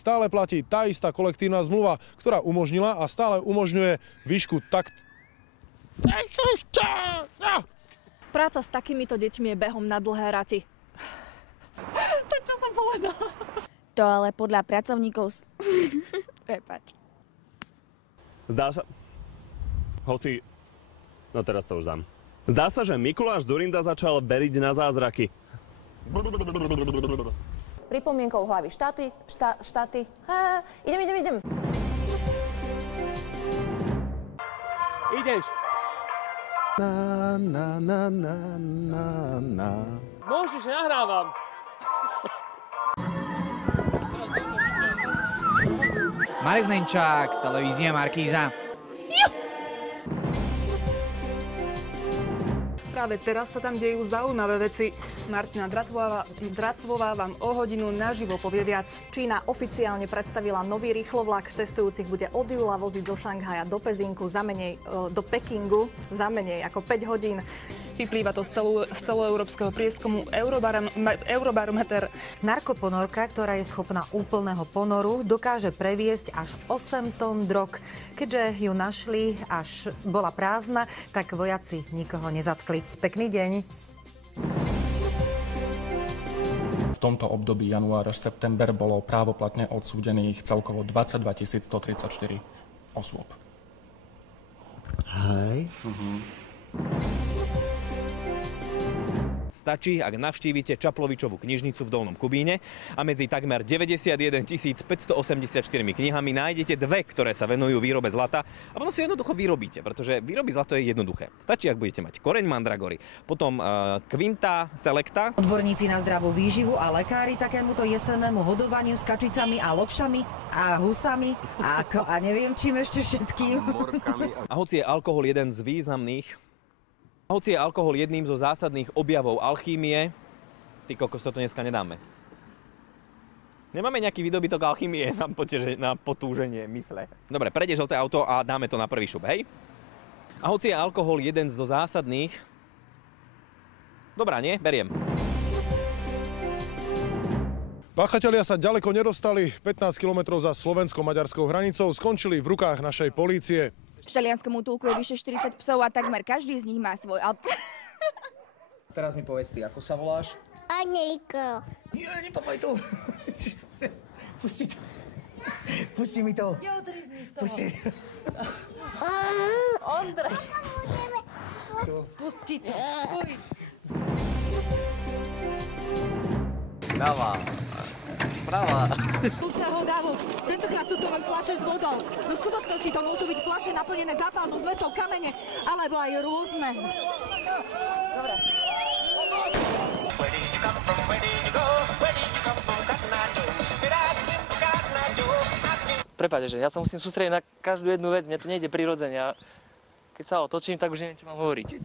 stále platí tá istá kolektívna zmluva, ktorá umožnila a stále umožňuje výšku tak... Práca s takýmito deťmi je behom na dlhé rati. To čo som povedala? To ale podľa pracovníkov... Prepáč. Zdá sa... Hoci... No teraz to už dám. Zdá sa, že Mikuláš Dzurinda začal veriť na zázraky. S pripomienkou hlavy štáty. Idem. Ideš. Môžeš, nahrávam. Marek Nenčák, televízia Markíza. Práve teraz sa tam dejú zaujímavé veci. Martina Dratvová vám o hodinu naživo povie viac. Čína oficiálne predstavila nový rýchlovlak. Cestujúcich bude od júla voziť do Šanghaja, do Pekingu za menej ako 5 hodín. Vyplýva to z celoeurópskeho prieskumu Eurobarometer. Narkoponorka, ktorá je schopná úplného ponoru, dokáže previesť až 8 tón drog. Keďže ju našli, až bola prázdna, tak vojaci nikoho nezatkli. Pekný deň. V tomto období január až september bolo právoplatne odsúdených celkovo 22 134 osôb. Hej. Stačí, ak navštívite Čaplovičovú knižnicu v Dolnom Kubíne a medzi takmer 91 584 knihami nájdete dve, ktoré sa venujú výrobe zlata a ono si jednoducho vyrobíte, pretože vyrobiť zlato je jednoduché. Stačí, ak budete mať koreň mandragory, potom Quinta selecta. Odborníci na zdravú výživu a lekári takémuto jesennému hodovaniu s kačicami a lokšami a husami a neviem čím ešte všetkým. A hoci je alkohol jedným zo zásadných objavov alchýmie, ty kokos, toto dneska nedáme. Nemáme nejaký výdobytok alchýmie na potúženie mysle. Dobre, prejde žlté auto a dáme to na prvý šup, hej? A hoci je alkohol jeden zo zásadných... Dobrá, nie? Beriem. Páchatelia sa ďaleko nedostali. 15 kilometrov za slovensko-maďarskou hranicou skončili v rukách našej polície. V štalianskom útulku je vyše 40 psov a takmer každý z nich má svoj Teraz mi povedz ty, ako sa voláš? Anejko. Nie, nepapaj to. Pusti to. Pusti mi to. Jo, trizni z toho. Pusti. Ondrej. Pusti to. Dáva. Práva. Kultného dávu. Tentokrát sú to len fľaše s vodou. No v skutočnosti to môžu byť fľaše naplnené zápalnou zmesou kamene, alebo aj rôzne. Dobre. Prepáčte, že ja sa musím sústrediť na každú jednu vec, mne to nejde prirodzene. Keď sa otočím, tak už neviem, čo mám hovoriť.